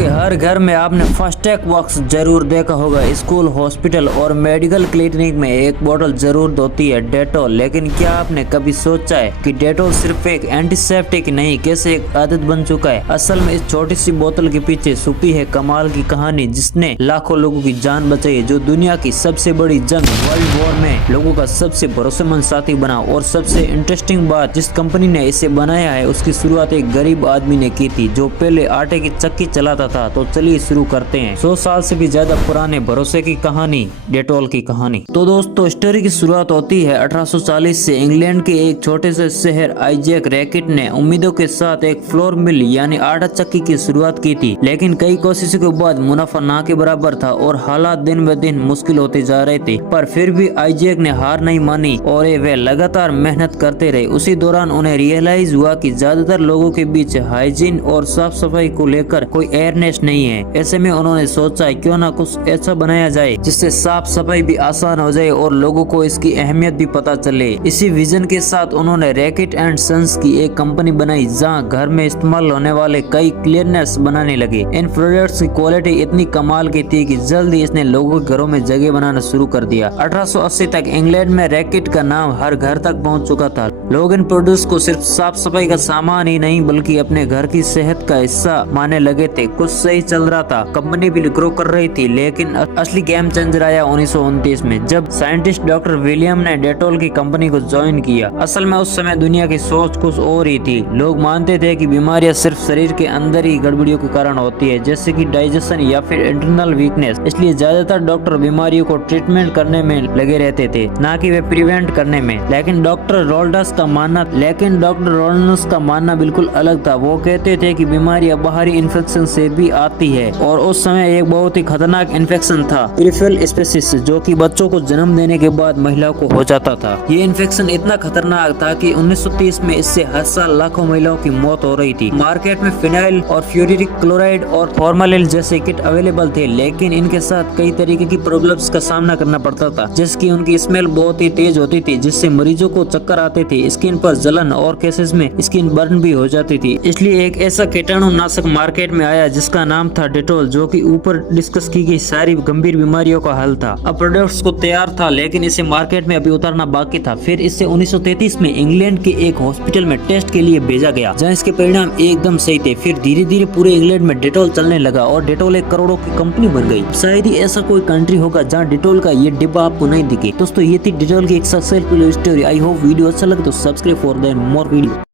कि हर घर में आपने फास्टैग बॉक्स जरूर देखा होगा। स्कूल, हॉस्पिटल और मेडिकल क्लिनिक में एक बोतल जरूर होती है डेटॉल। लेकिन क्या आपने कभी सोचा है कि डेटॉल सिर्फ एक एंटीसेप्टिक नहीं, कैसे एक आदत बन चुका है। असल में इस छोटी सी बोतल के पीछे छुपी है कमाल की कहानी, जिसने लाखों लोगों की जान बचाई है, जो दुनिया की सबसे बड़ी जंग वर्ल्ड वॉर में लोगों का सबसे भरोसेमंद साथी बना। और सबसे इंटरेस्टिंग बात, जिस कंपनी ने इसे बनाया है उसकी शुरुआत एक गरीब आदमी ने की थी, जो पहले आटे की चक्की चलाता था। तो चलिए शुरू करते हैं 100 साल से भी ज्यादा पुराने भरोसे की कहानी, डेटॉल की कहानी। तो दोस्तों, स्टोरी की शुरुआत होती है 1840 से। इंग्लैंड के एक छोटे से शहर आइजैक रैकेट ने उम्मीदों के साथ एक फ्लोर मिल यानी आटा चक्की की शुरुआत की थी, लेकिन कई कोशिशों के बाद मुनाफा ना के बराबर था और हालात दिन ब दिन मुश्किल होते जा रहे थे। पर फिर भी आइजैक ने हार नहीं मानी और वे लगातार मेहनत करते रहे। उसी दौरान उन्हें रियलाइज हुआ कि ज्यादातर लोगों के बीच हाइजीन और साफ सफाई को लेकर कोई अवेयरनेस नहीं है। ऐसे में उन्होंने सोचा क्यों ना कुछ ऐसा बनाया जाए जिससे साफ सफाई भी आसान हो जाए और लोगों को इसकी अहमियत भी पता चले। इसी विजन के साथ उन्होंने रैकेट एंड सन्स की एक कंपनी बनाई, जहां घर में इस्तेमाल होने वाले कई क्लीनर्स बनाने लगे। इन प्रोडक्ट्स की क्वालिटी इतनी कमाल की थी कि जल्द ही इसने लोगों के घरों में जगह बनाना शुरू कर दिया। 1880 तक इंग्लैंड में रैकेट का नाम हर घर तक पहुंच चुका था। लोग इन प्रोडक्ट्स को सिर्फ साफ सफाई का सामान ही नहीं बल्कि अपने घर की सेहत का हिस्सा मानने लगे थे। कुछ सही चल रहा था, कंपनी भी ग्रो कर रही थी, लेकिन असली गेम चेंजर आया 1929 में, जब साइंटिस्ट डॉक्टर विलियम ने डेटॉल की कंपनी को ज्वाइन किया। असल में उस समय दुनिया की सोच कुछ और ही थी। लोग मानते थे कि बीमारियां सिर्फ शरीर के अंदर ही गड़बड़ियों के कारण होती है, जैसे कि डाइजेशन या फिर इंटरनल वीकनेस। इसलिए ज्यादातर डॉक्टर बीमारियों को ट्रीटमेंट करने में लगे रहते थे, ना कि वे प्रिवेंट करने में। लेकिन डॉक्टर रोल्डस का मानना बिल्कुल अलग था। वो कहते थे कि बीमारियां बाहरी इन्फेक्शन से भी आती है, और उस समय एक बहुत ही खतरनाक इन्फेक्शन था पेरिफेरल स्पेसिस, जो कि बच्चों को जन्म देने के बाद महिलाओं को हो जाता था। ये इन्फेक्शन इतना खतरनाक था कि 1930 में इससे हर साल लाखों महिलाओं की मौत हो रही थी। मार्केट में फिनाइल और फ्यूरिक क्लोराइड और फॉर्मालिन जैसे किट अवेलेबल थे, लेकिन इनके साथ कई तरीके की प्रॉब्लम्स का सामना करना पड़ता था, जिसकी उनकी स्मेल बहुत ही तेज होती थी, जिससे मरीजों को चक्कर आते थे, स्किन पर जलन और केसेस में स्किन बर्न भी हो जाती थी। इसलिए एक ऐसा कीटाणुनाशक मार्केट में आया जिसका नाम था डेटॉल, जो कि ऊपर डिस्कस की गई सारी गंभीर बीमारियों का हल था। अब प्रोडक्ट्स को तैयार था, लेकिन इसे मार्केट में अभी उतारना बाकी था। फिर इसे 1933 में इंग्लैंड के एक हॉस्पिटल में टेस्ट के लिए भेजा गया, जहां इसके परिणाम एकदम सही थे। फिर धीरे धीरे पूरे इंग्लैंड में डेटॉल चलने लगा और डेटॉल एक करोड़ों की कंपनी बन गई। शायद ही ऐसा कोई कंट्री होगा जहाँ डेटॉल का ये डिब्बा आपको नहीं दिखे। दोस्तों, ये थी डेटॉल की एक successful story. I hope video अच्छा लगे तो subscribe for the more video.